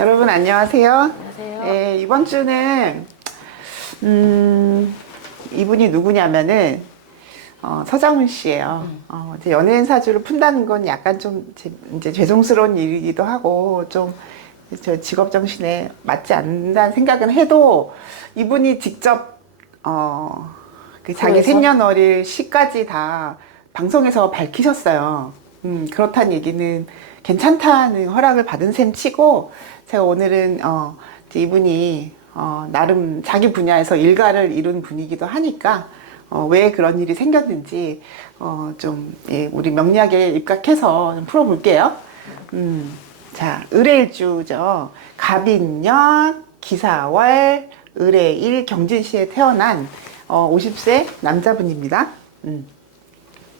여러분 안녕하세요. 안녕하세요. 네, 이번 주는 이분이 누구냐면은 서장훈 씨예요. 이제 연예인 사주를 푼다는 건 약간 좀 이제 죄송스러운 일이기도 하고 좀 저 직업 정신에 맞지 않는다는 생각은 해도 이분이 직접 그 자기 그래서? 생년월일 시까지 다 방송에서 밝히셨어요. 그렇다는 얘기는 괜찮다는 허락을 받은 셈 치고 제가 오늘은 이제 이분이 나름 자기 분야에서 일가를 이룬 분이기도 하니까 왜 그런 일이 생겼는지 좀 예, 우리 명리학에 입각해서 좀 풀어볼게요. 자, 을해일주죠. 갑인년, 기사월, 을해일, 경진시에 태어난 50세 남자분입니다.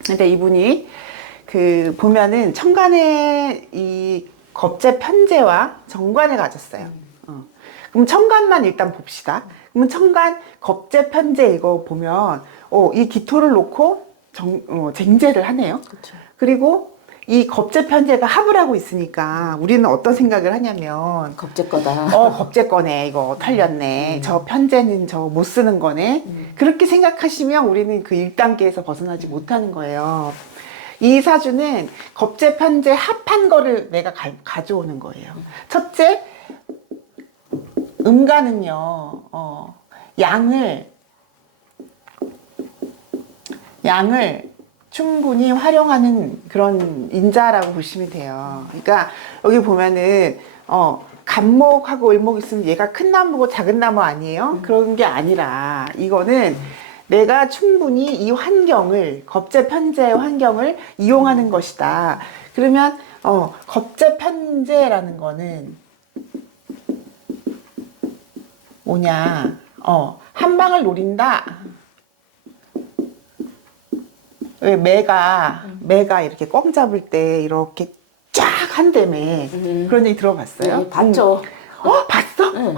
근데 이분이 그 보면은 천간에 이 겁재 편재와 정관을 가졌어요. 그럼 천간만 일단 봅시다. 그러면 천간 겁재 편재 이거 보면 이 기토를 놓고 쟁제를 하네요. 그쵸. 그리고 이 겁재 편재가 합을 하고 있으니까 우리는 어떤 생각을 하냐면 겁제 거다. 겁재 거네 이거 털렸네 저 편재는 저 못 쓰는 거네 그렇게 생각하시면 우리는 그 1단계에서 벗어나지 못하는 거예요. 이 사주는 겁재 편재 합한 거를 내가 가져오는 거예요. 첫째 음가는요 양을 충분히 활용하는 그런 인자라고 보시면 돼요. 그러니까 여기 보면은 간목하고 을목 있으면 얘가 큰 나무고 작은 나무 아니에요? 그런 게 아니라 이거는 내가 충분히 이 환경을 겁재 편재의 환경을 이용하는 것이다. 그러면 겁재 편재라는 거는 뭐냐? 한 방을 노린다. 왜 매가 이렇게 꽝 잡을 때 이렇게 쫙 한다며 그런 얘기 들어봤어요? 네, 봤죠. 봤어? 네.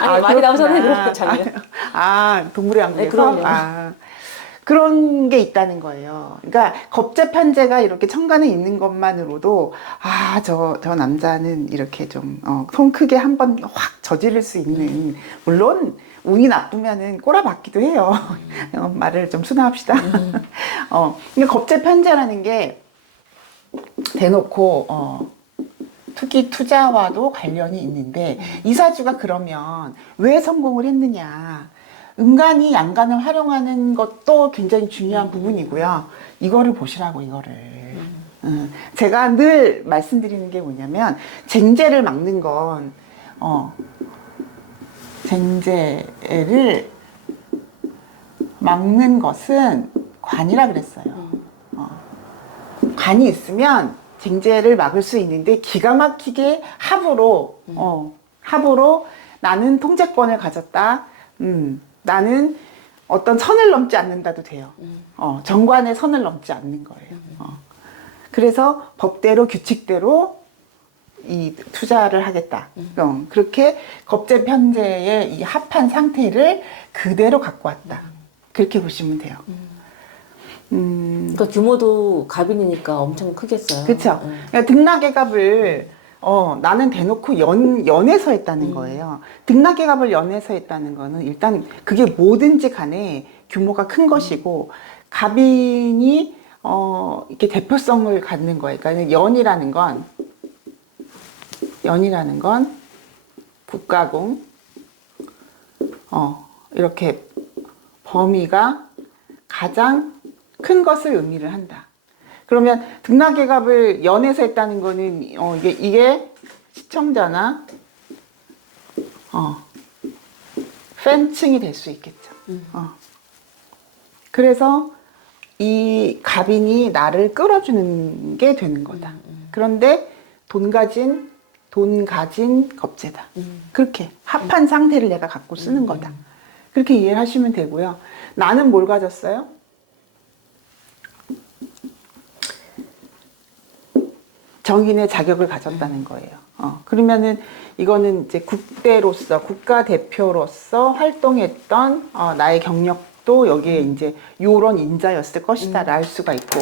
아니, 많이 나오잖아요, 그런 장면. 동물의 왕국에서? 네, 그럼요. 그런 게 있다는 거예요. 그러니까 겁재 편재가 이렇게 천간에 있는 것만으로도 저 남자는 이렇게 좀 손 크게 한번 확 저지를 수 있는 물론 운이 나쁘면은 꼬라박기도 해요. 말을 좀 순화합시다. 근데 겁재 편재라는 게 대놓고 투기 투자와도 관련이 있는데 이 사주가 그러면 왜 성공을 했느냐? 음간이 양간을 활용하는 것도 굉장히 중요한 부분이고요. 이거를 보시라고 이거를. 제가 늘 말씀드리는 게 뭐냐면 쟁제를 막는 건 쟁제를 막는 것은 관이라 그랬어요. 관이 있으면 쟁제를 막을 수 있는데 기가 막히게 합으로 나는 통제권을 가졌다. 나는 어떤 선을 넘지 않는다도 돼요. 정관의 선을 넘지 않는 거예요. 그래서 법대로 규칙대로 이 투자를 하겠다. 그렇게 겁재 편재의 이 합한 상태를 그대로 갖고 왔다. 그렇게 보시면 돼요. 그러니까 규모도 갑인이니까 엄청 크겠어요. 그렇죠. 그러니까 등락의 나는 대놓고 연에서 했다는 거예요. 등락의 갑을 연에서 했다는 거는 일단 그게 뭐든지 간에 규모가 큰 것이고 갑인이 이렇게 대표성을 갖는 거예요. 그러니까 연이라는 건 북가궁 이렇게 범위가 가장 큰 것을 의미를 한다. 그러면 등락의 갑을 연에서 했다는 거는 이게 시청자나 팬층이 될 수 있겠죠. 그래서 이 갑인이 나를 끌어주는 게 되는 거다. 그런데 돈 가진 겁재다. 그렇게 합한 상태를 내가 갖고 쓰는 거다. 그렇게 이해를 하시면 되고요. 나는 뭘 가졌어요? 정인의 자격을 가졌다는 거예요. 그러면은 이거는 이제 국가대표로서 활동했던 나의 경력도 여기에 이제 요런 인자였을 것이다를 알 수가 있고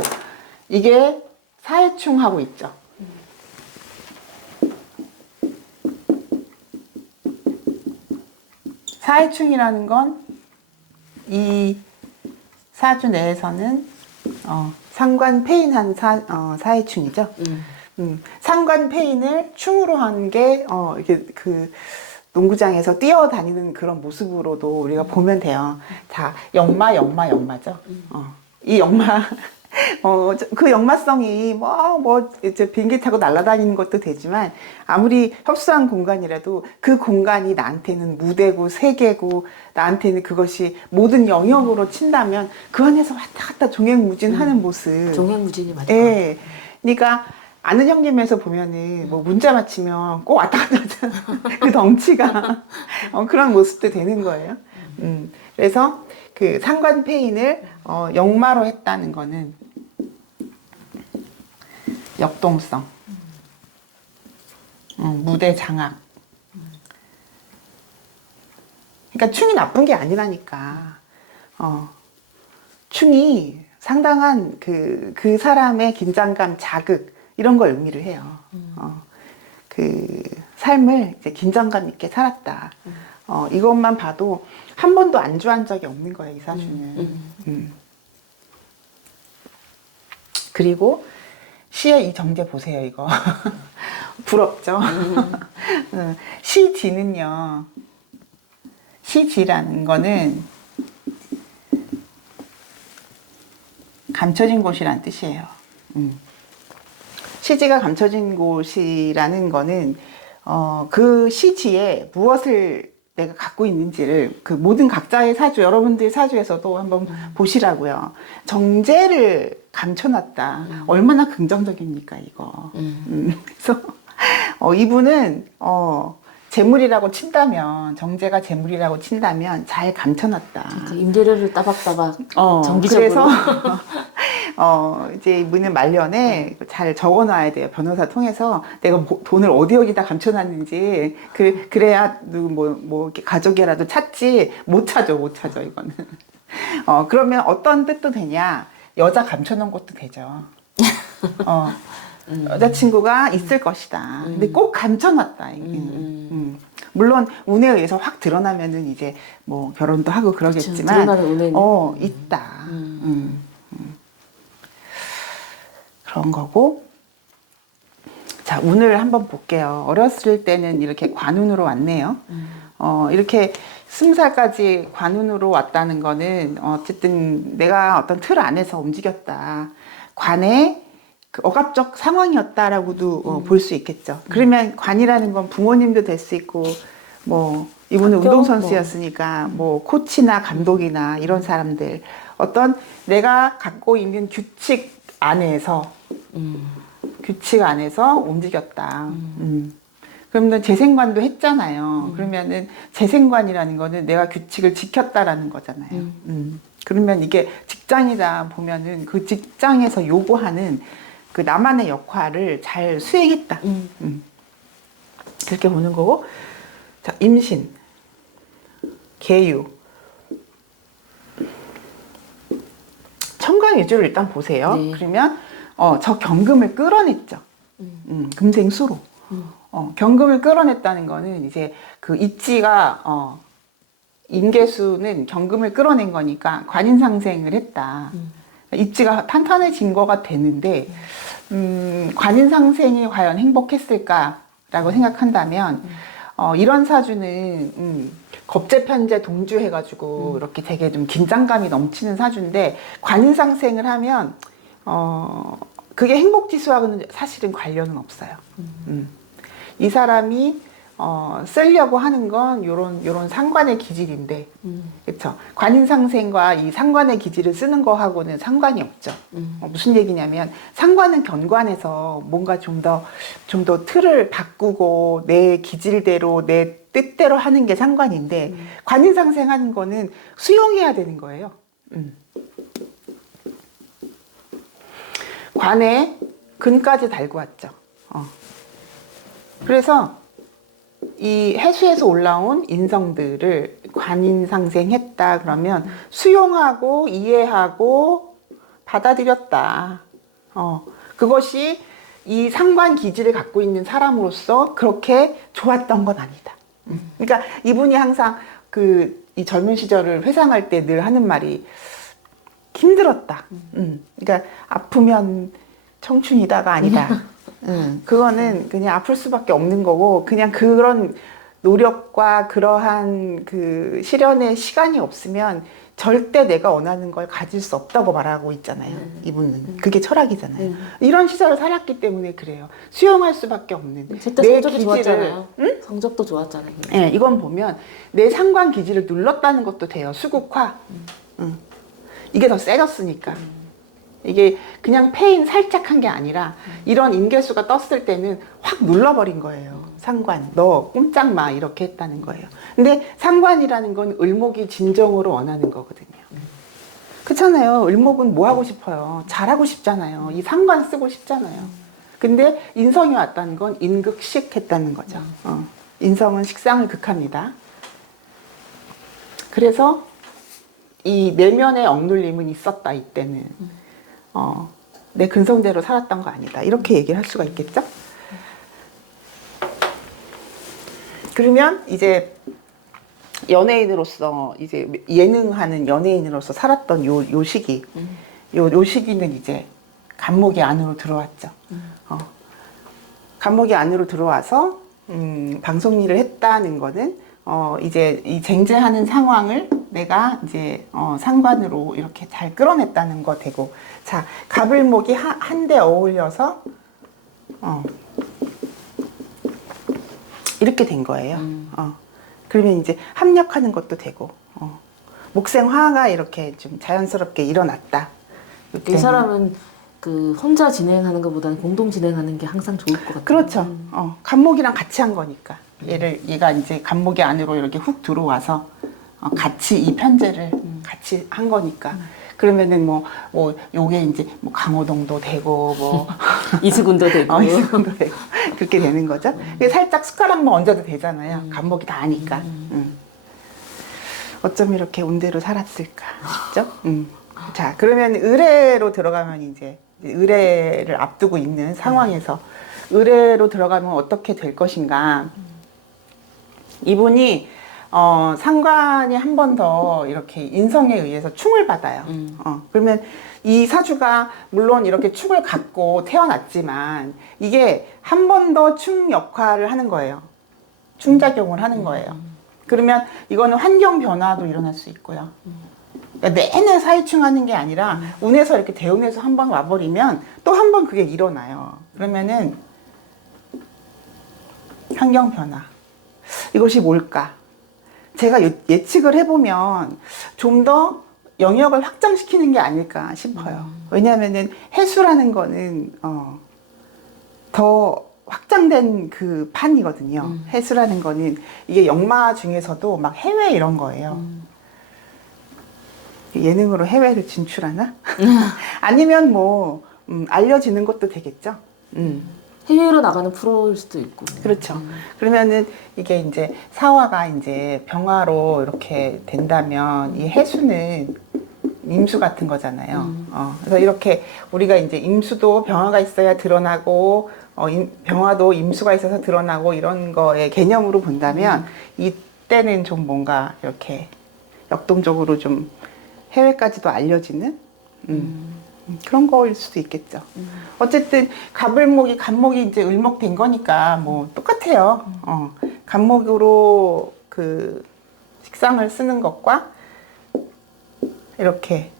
이게 사해충하고 있죠. 사해충이라는 건 이 사주 내에서는 상관폐인한 사해충이죠. 상관폐인을 충으로 한 게 이게 그 농구장에서 뛰어다니는 그런 모습으로도 우리가 보면 돼요. 자, 역마죠. 이 역마, 그 역마성이 이제 비행기 타고 날아다니는 것도 되지만 아무리 협소한 공간이라도 그 공간이 나한테는 무대고 세계고 나한테는 그것이 모든 영역으로 친다면 그 안에서 왔다 갔다 종횡무진하는 모습. 종횡무진이 맞아요. 예. 그러니까 아는 형님에서 보면은 뭐 문자 맞히면 꼭 왔다 갔다 하잖아. 그 덩치가 그런 모습도 되는 거예요. 그래서 그 상관폐인을 역마로 했다는 거는 역동성, 무대 장악. 그러니까 충이 나쁜 게 아니라니까. 충이 상당한 그 사람의 긴장감, 자극 이런 걸 의미를 해요. 그 삶을 이제 긴장감 있게 살았다. 이것만 봐도 한 번도 안주한 적이 없는 거예요, 이 사주는. 그리고 시의 이 정제 보세요, 이거. 부럽죠? 시지는요, 시지라는 거는 감춰진 곳이란 뜻이에요. 시지가 감춰진 곳이라는 거는 그 시지에 무엇을 내가 갖고 있는지를 그 모든 각자의 사주, 여러분들의 사주에서도 한번 보시라고요. 정제를 감춰놨다. 얼마나 긍정적입니까, 이거. 그래서 이분은 재물이라고 친다면, 정제가 재물이라고 친다면 잘 감춰놨다. 그러니까 임대료를 따박따박 정기적으로. 그래서 이제 이분은 말년에 잘 적어놔야 돼요. 변호사 통해서 내가 돈을 어디다 감춰놨는지 그래야 뭐 이렇게 가족이라도 찾지 못 찾아 이거는. 그러면 어떤 뜻도 되냐? 여자 감춰놓은 것도 되죠. 여자친구가 있을 것이다. 근데 꼭 감춰놨다. 물론 운에 의해서 확 드러나면은 이제 뭐 결혼도 하고 그러겠지만, 드러나는 운에는 있다. 그런 거고. 자, 운을 한번 볼게요. 어렸을 때는 이렇게 관운으로 왔네요. 이렇게 20살까지 관운으로 왔다는 거는 어쨌든 내가 어떤 틀 안에서 움직였다. 관의 그 억압적 상황이었다라고도 볼 수 있겠죠. 그러면 관이라는 건 부모님도 될 수 있고, 뭐 이분은 운동선수였으니까 뭐 코치나 감독이나 이런 사람들, 어떤 내가 갖고 있는 규칙 안에서 움직였다. 그러면 재생관도 했잖아요. 그러면은 재생관이라는 거는 내가 규칙을 지켰다라는 거잖아요. 그러면 이게 직장이다 보면은 그 직장에서 요구하는 그 나만의 역할을 잘 수행했다. 그렇게 보는 거고. 자, 임신, 계유, 천간 위주를 일단 보세요. 네. 그러면 저 경금을 끌어냈죠. 금생수로. 경금을 끌어냈다는 거는 이제 그 입지가 임계수는 경금을 끌어낸 거니까 관인상생을 했다. 입지가 탄탄해진 거가 되는데 관인상생이 과연 행복했을까라고 생각한다면 이런 사주는 겁재편재 동주해가지고 이렇게 되게 좀 긴장감이 넘치는 사주인데 관인상생을 하면 그게 행복지수하고는 사실은 관련은 없어요. 이 사람이 쓰려고 하는 건 요런 상관의 기질인데, 그쵸? 관인상생과 이 상관의 기질을 쓰는 거하고는 상관이 없죠. 무슨 얘기냐면, 상관은 견관에서 뭔가 좀 더 틀을 바꾸고, 내 기질대로, 내 뜻대로 하는 게 상관인데, 관인상생 하는 거는 수용해야 되는 거예요. 관에 근까지 달고 왔죠. 그래서, 이 해수에서 올라온 인성들을 관인상생했다 그러면 수용하고 이해하고 받아들였다. 그것이 이 상관 기질을 갖고 있는 사람으로서 그렇게 좋았던 건 아니다. 그러니까 이분이 항상 이 젊은 시절을 회상할 때 늘 하는 말이 힘들었다. 그러니까 아프면 청춘이다가 아니다. 그거는 그냥 아플 수밖에 없는 거고 그냥 그런 노력과 그러한 그 실현의 시간이 없으면 절대 내가 원하는 걸 가질 수 없다고 말하고 있잖아요. 이분은. 그게 철학이잖아요. 이런 시절을 살았기 때문에 그래요. 수용할 수밖에 없는. 제때 내 성적이 좋았잖아요. 성적도 좋았잖아요. 네, 이건 보면 내 상관 기질을 눌렀다는 것도 돼요. 수국화. 이게 더 세졌으니까. 이게 그냥 페인 살짝 한 게 아니라 이런 인계수가 떴을 때는 확 눌러버린 거예요. 상관, 너 꼼짝 마 이렇게 했다는 거예요. 근데 상관이라는 건 을목이 진정으로 원하는 거거든요. 그렇잖아요. 을목은 뭐 하고 싶어요? 잘하고 싶잖아요. 이 상관 쓰고 싶잖아요. 근데 인성이 왔다는 건 인극식 했다는 거죠. 인성은 식상을 극합니다. 그래서 이 내면의 억눌림은 있었다, 이때는. 내 근성대로 살았던 거 아니다. 이렇게 얘기를 할 수가 있겠죠? 그러면 이제 연예인으로서, 이제 예능하는 연예인으로서 살았던 요 시기, 요 시기는 이제 간목이 안으로 들어왔죠. 간목이 안으로 들어와서, 방송 일을 했다는 거는, 이제 이 쟁제하는 상황을 내가 이제 상관으로 이렇게 잘 끌어냈다는 거 되고, 자, 갑을목이 한데 어울려서 이렇게 된 거예요. 그러면 이제 합력하는 것도 되고, 목생화가 이렇게 좀 자연스럽게 일어났다. 이 사람은 그 혼자 진행하는 것보다는 공동 진행하는 게 항상 좋을 것 같아요. 그렇죠. 간목이랑 같이 한 거니까. 얘가 이제 간목이 안으로 이렇게 훅 들어와서 같이 이 편제를 같이 한 거니까. 그러면은 요게 이제 강호동도 되고, 이수근도 되고. 이수근도 되고. 그렇게 되는 거죠. 살짝 숟가락만 얹어도 되잖아요. 간목이 다 아니까. 어쩜 이렇게 운대로 살았을까 싶죠? 자, 그러면 을해로 들어가면 이제 을해를 앞두고 있는 상황에서 을해로 들어가면 어떻게 될 것인가. 이분이 상관이 한 번 더 이렇게 인성에 의해서 충을 받아요. 그러면 이 사주가 물론 이렇게 충을 갖고 태어났지만 이게 한 번 더 충 역할을 하는 거예요. 충작용을 하는 거예요. 그러면 이거는 환경 변화도 일어날 수 있고요. 그러니까 내내 사이충 하는 게 아니라 운에서 이렇게 대운에서 한 번 와버리면 또 한 번 그게 일어나요. 그러면은 환경 변화. 이것이 뭘까? 제가 예측을 해보면 좀 더 영역을 확장시키는 게 아닐까 싶어요. 왜냐하면은 해수라는 거는 더 확장된 그 판이거든요. 해수라는 거는 이게 역마 중에서도 막 해외 이런 거예요. 예능으로 해외를 진출하나? 아니면 알려지는 것도 되겠죠. 해외로 나가는 프로일 수도 있고. 그렇죠. 그러면은 이게 이제 사화가 이제 병화로 이렇게 된다면 이 해수는 임수 같은 거잖아요. 그래서 이렇게 우리가 이제 임수도 병화가 있어야 드러나고, 병화도 임수가 있어서 드러나고 이런 거의 개념으로 본다면 이때는 좀 뭔가 이렇게 역동적으로 좀 해외까지도 알려지는 그런 거일 수도 있겠죠. 어쨌든 간목이 이제 을목 된 거니까 똑같아요. 간목으로 그 식상을 쓰는 것과 이렇게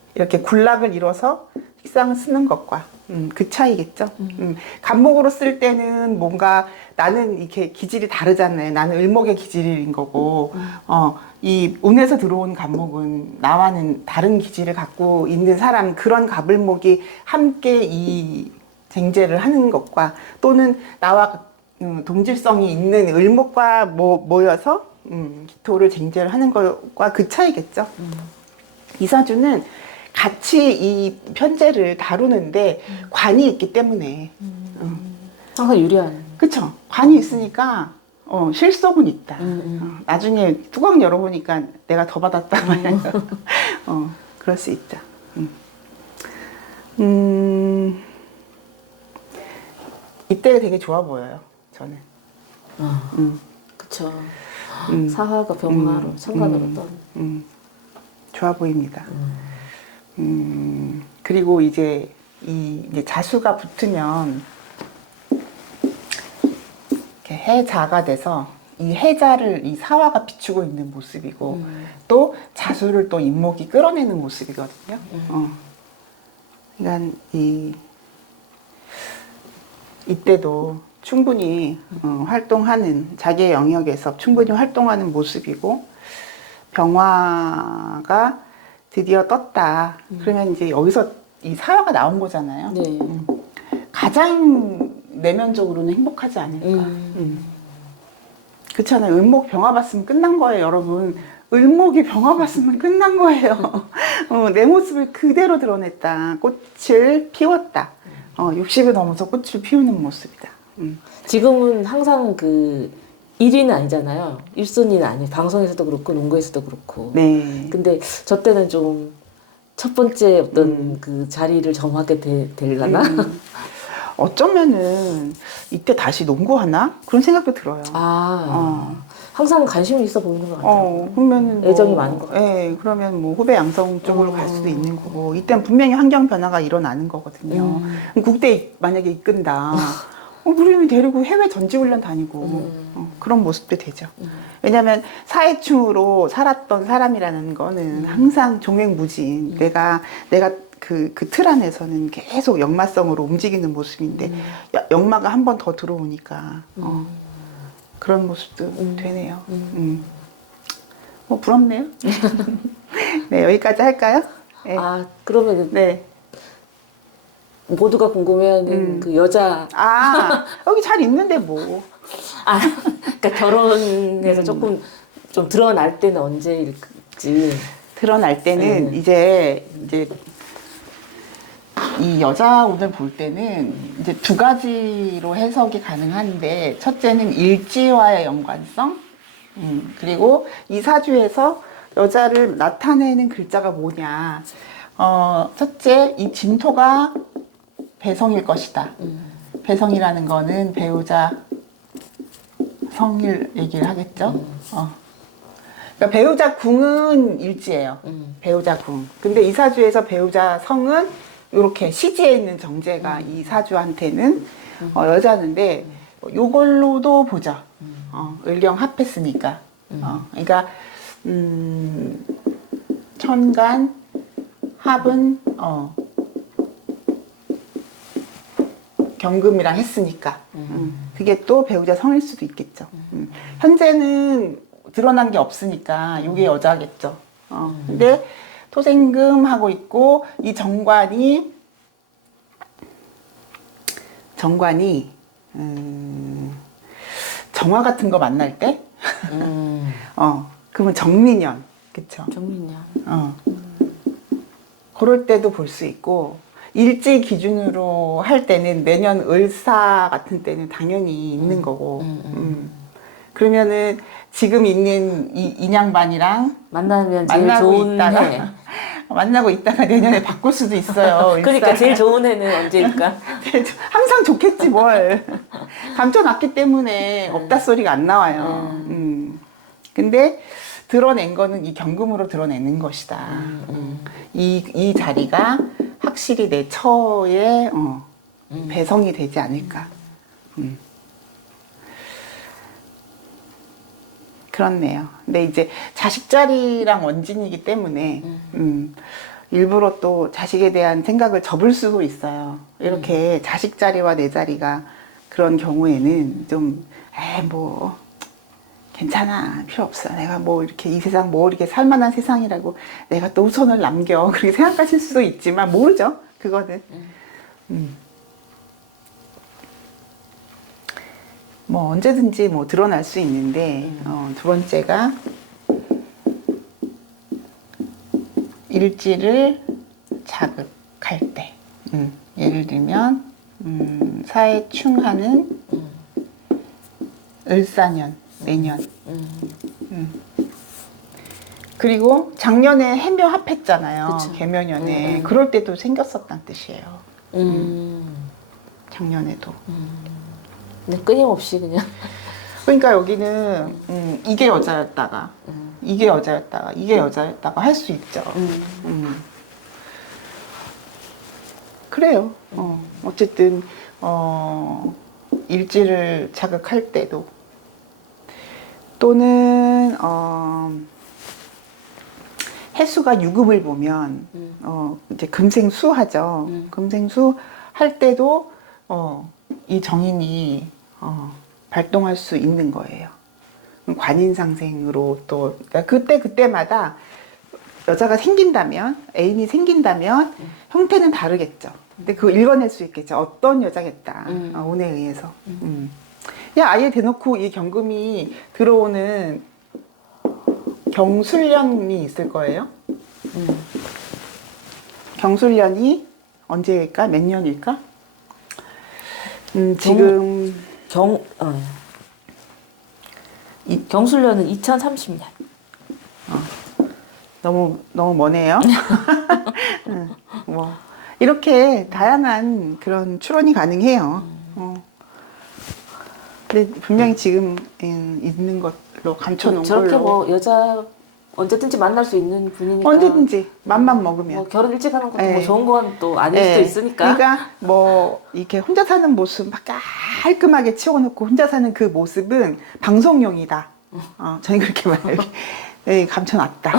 군락을 이뤄서 식상을 쓰는 것과 그 차이겠죠. 간목으로 쓸 때는 뭔가 나는 이렇게 기질이 다르잖아요. 나는 을목의 기질인 거고, 이 운에서 들어온 간목은 나와는 다른 기질을 갖고 있는 사람, 그런 갑을목이 함께 이 쟁제를 하는 것과 또는 나와 동질성이 있는 을목과 모여서 기토를 쟁제를 하는 것과 그 차이겠죠. 이 사주는 같이 이 편제를 다루는데 관이 있기 때문에 항상 유리한. 그쵸. 관이 있으니까 실속은 있다. 나중에 뚜껑 열어보니까 내가 더 받았다 말이야. 그럴 수 있죠. 이때가 되게 좋아 보여요. 저는. 그쵸. 사화가 병화로 천간으로 떤. 좋아 보입니다. 그리고 이제 이제 자수가 붙으면 이렇게 해자가 돼서 이 해자를 이 사화가 비추고 있는 모습이고 또 자수를 또 인목이 끌어내는 모습이거든요. 그러니까 이때도 충분히 활동하는 자기의 영역에서 충분히 활동하는 모습이고 병화가 드디어 떴다. 그러면 이제 여기서 이 사화가 나온 거잖아요. 네. 가장 내면적으로는 행복하지 않을까. 그렇잖아요. 을목 병화 봤으면 끝난 거예요, 여러분. 을목이 병화 봤으면 끝난 거예요. 내 모습을 그대로 드러냈다. 꽃을 피웠다. 60이 넘어서 꽃을 피우는 모습이다. 지금은 항상 그 1위는 아니잖아요. 1순위는 아니에요. 방송에서도 그렇고 농구에서도 그렇고. 네. 근데 저 때는 좀 첫 번째 어떤 그 자리를 점하게 되려나? 어쩌면은 이때 다시 농구하나? 그런 생각도 들어요. 항상 관심이 있어 보이는 것 같아요. 그러면은 애정이 많은 것 같아요. 예, 그러면 뭐 후배 양성 쪽으로 갈 수도 있는 거고, 이때는 분명히 환경 변화가 일어나는 거거든요. 그럼 국대 만약에 이끈다. 우리는 데리고 해외 전지훈련 다니고 그런 모습도 되죠. 왜냐하면 사회충으로 살았던 사람이라는 거는 항상 종횡무진. 내가 그 틀 안에서는 계속 역마성으로 움직이는 모습인데 역마가 한 번 더 들어오니까 그런 모습도 되네요. 뭐 부럽네요. 네, 여기까지 할까요? 네. 그러면 네. 모두가 궁금해하는 그 여자. 여기 잘 있는데 뭐. 그러니까 결혼해서 조금 좀 드러날 때는 언제일지. 드러날 때는 이제 이 여자 운을 볼 때는 이제 두 가지로 해석이 가능한데, 첫째는 일지와의 연관성, 그리고 이 사주에서 여자를 나타내는 글자가 뭐냐. 첫째, 이 진토가 배성일 것이다. 배성이라는 거는 배우자 성일 얘기를 하겠죠. 그러니까 배우자 궁은 일지예요. 배우자 궁. 근데 이 사주에서 배우자 성은 이렇게 시지에 있는 정제가 이 사주한테는 여자인데 요걸로도 보자. 을경 합했으니까. 그러니까 천간 합은 경금이랑 했으니까 그게 또 배우자 성일 수도 있겠죠. 현재는 드러난 게 없으니까 이게 여자겠죠. 근데 토생금 하고 있고 이 정관이 정화 같은 거 만날 때 그러면 정민년, 그쵸? 정민년. 그럴 때도 볼 수 있고, 일지 기준으로 할 때는 내년 을사 같은 때는 당연히 있는 거고, 그러면은 지금 있는 이 인양반이랑 만나면 제일 좋은 해. 만나고 있다가 내년에 바꿀 수도 있어요. 그러니까 제일 좋은 해는 언제일까? 항상 좋겠지 뭘. 감춰놨기 때문에 없다 소리가 안 나와요. 근데 드러낸 거는 이 경금으로 드러내는 것이다. 이 자리가 확실히 내 처에 배성이 되지 않을까. 그렇네요. 근데 이제 자식 자리랑 원진이기 때문에 일부러 또 자식에 대한 생각을 접을 수도 있어요. 이렇게 자식 자리와 내 자리가 그런 경우에는 좀 뭐 괜찮아, 필요 없어, 내가 뭐 이렇게 이 세상 뭐 이렇게 살만한 세상이라고 내가 또 후손을 남겨, 그렇게 생각하실 수도 있지만 모르죠, 그거는. 뭐 언제든지 뭐 드러날 수 있는데, 두 번째가 일지를 자극할 때, 예를 들면 사회충하는 을사년, 내년. 그리고 작년에 해묘 합했잖아요. 그쵸. 개묘년에. 그럴 때도 생겼었다는 뜻이에요. 작년에도. 그냥 끊임없이 그냥. 그러니까 여기는 이게 여자였다가 이게 여자였다가 이게 여자였다가 할 수 있죠. 그래요. 어쨌든 일지를 자극할 때도 또는 해수가 유금을 보면 이제 금생수 하죠. 금생수 할 때도 이 정인이 발동할 수 있는 거예요. 관인상생으로 또 그러니까 그때마다 여자가 생긴다면 애인이 생긴다면 형태는 다르겠죠. 근데 그거 읽어낼 수 있겠죠. 어떤 여자겠다. 운에 의해서. 그냥 아예 대놓고 이 경금이 들어오는 경술년이 있을 거예요. 경술년이 언제일까? 몇 년일까? 지금 경술년은 2030년. 너무 머네요. 뭐 이렇게 다양한 그런 추론이 가능해요. 근데 분명히 지금 있는 것로 감춰놓은 저렇게 걸로 뭐 여자 언제든지 만날 수 있는 분이니까. 언제든지 맘만 먹으면. 뭐 결혼 일찍 하는 것도 네. 뭐 좋은 건 또 아닐 네. 수도 있으니까. 그러니까 뭐 이렇게 혼자 사는 모습 막 깔끔하게 치워놓고 혼자 사는 그 모습은 방송용이다. 저는 그렇게 말해요. 네, 감춰놨다.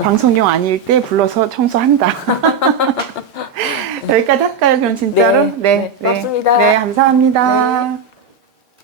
방송용 아닐 때 불러서 청소한다. 여기까지 할까요? 그럼 진짜로? 네, 고맙습니다. 네, 감사합니다. 네.